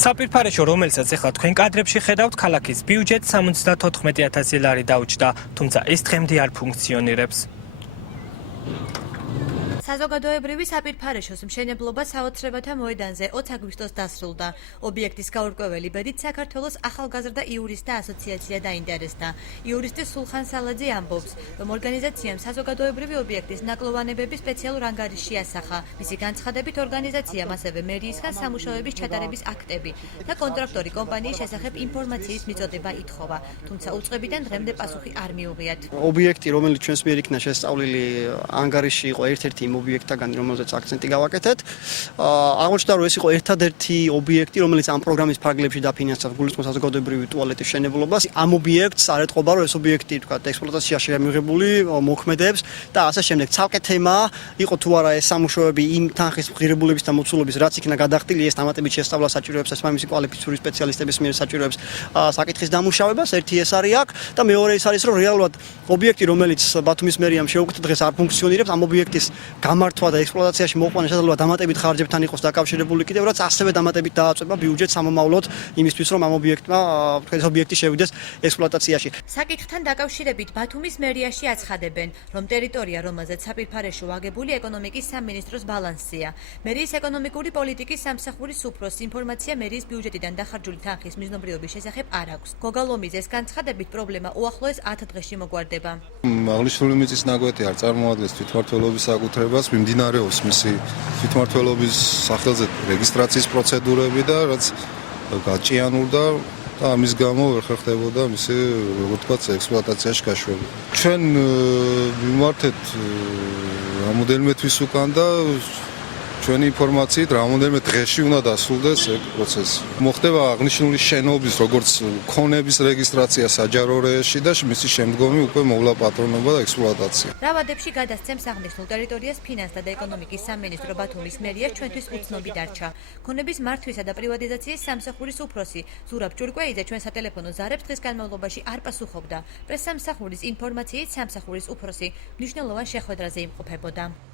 საპირფარეშო, რომელსაც ახლა თქვენ კადრებში ხედავთ, ქალაქის ბიუჯეტს 74,000 ლარი დაუჭდა, თუმცა ეს დღემდე არ ფუნქციონირებს. საზოგადოებრივი საპირფარეშოს მშენებლობა საოცრებათა მოედანზე 20 აგვისტოს დასრულდა. ობიექტის გაურკვეველი ბედით საქართველოს ახალგაზრდა იურისტთა ასოციაცია დაინტერესდა. იურისტი სულხან სალაძე ამბობს, რომ ორგანიზაციამ საზოგადოებრივი ობიექტის ნაკლოვანებები სპეციალურ ანგარიშში ასახა. მისი განცხადებით ორგანიზაციამ ასევე მერიისგან სამუშაოების ჩატარების აქტები და კონტრაქტორი კომპანიის შესახებ ინფორმაციის მიწოდება ითხოვა, თუმცა უწყებიდან დღემდე პასუხი არ მიუღიათ. ობიექტი, რომელიც ჩვენს მიერ იქნა შესწავლილი ანგარიში იყო ერთ-ერთი იმ ობიექტთაგანი, რომელზეც აქცენტი გავაკეთეთ. აღმოჩნდა, რომ ეს იყო ერთადერთი ობიექტი, რომელიც ამ პროგრამის ფარგლებში დაფინანსდა გულისხმობს საზოგადოებრივი ტუალეტის მშენებლობას. ამ ობიექტს არ ეტყობა, რომ ეს ობიექტი, თქვათ, ექსპლუატაციაში არ მიღებული მოქმედებს და ასე შემდეგ. ცალკე თემაა, იყო თუ არა ეს სამუშაოები იმ თანხის ღირებულების და მოცულობის, რაც იქნა გადახდილი, ეს დამატებით შესწავლა საჭიროებს, ეს მამისი კვალიფიციური სპეციალისტების მიერ საჭიროებს საკითხის დამუშავებას. ერთი ეს არის აქ და მეორე ის არის, რომ რეალურად ობიექტი, რომელიც ბათუმის მერიამ შეუქმნა დღეს არ ფუნქციონირებს, ამ ობიექტის გამართვა და ექსპლუატაციაში მოყვანა შესაძლოა დამატებით ხარჯებთან იყოს დაკავშირებული კიდევ, რაც ასევე დამატებით დააწვება ბიუჯეტს სამომავლოდ იმისთვის, რომ ამ ობიექტმა, ეს ობიექტი შევიდეს ექსპლუატაციაში. საკითხთან დაკავშირებით ბათუმის მერიაში აცხადებენ, რომ ტერიტორია, რომელზეც საპირფარეშო აგებული ეკონომიკის სამინისტროს ბალანსია. მერიის ეკონომიკური პოლიტიკის სამსახურის უფროსს ინფორმაცია მერიის ბიუჯეტიდან დახარჯული თანხის მიზნობრიობის შესახებ არ აქვს. გოგა ლომიძეს განცხადებით პრობლემა უახლოეს 10 დღეში მოგვარდება. აღნიშნული მიწის ნაკვეთი არ წარმოადგენს თვითმმართველობის საკუთრებას, მიმდინარეობს მისი თვითმმართველობის სახელზე რეგისტრაციის პროცედურები და რაც გაჭიანურდა და ამის გამო ვერ ხერხდებოდა მისი, როგორ ვთქვათ, ექსპლუატაციაში გაშვება. ჩვენ მიმართეთ რამოდენიმე თვის უკან და ჩვენი ინფორმაციით რამოდენიმე დღეში უნდა დასრულდეს ეს პროცესი. მოხდება აღნიშნული შენობის, როგორც ქონების რეგისტრაცია საჯარო რეესში და მისი შემდგომი უკვე მოვლა პატრონობა და ექსპლუატაცია. რა ვადებში გადასცემს აღნიშნულ ტერიტორიას ფინანსთა და ეკონომიკის სამინისტრო ბათუმის მერიას ჩვენთვის უცნობი დარჩა. ქონების მართვისა და პრივატიზაციის სამსახურის უფროსი ზურაბ ჭურკვეიძე ჩვენ სატელეფონო ზარებს დღის განმავლობაში არ პასუხობდა. პრესსამსახურის ინფორმაციით სამსახურის უფროსი მნიშვნელოვან შეხვედრაზე იმყოფებოდა.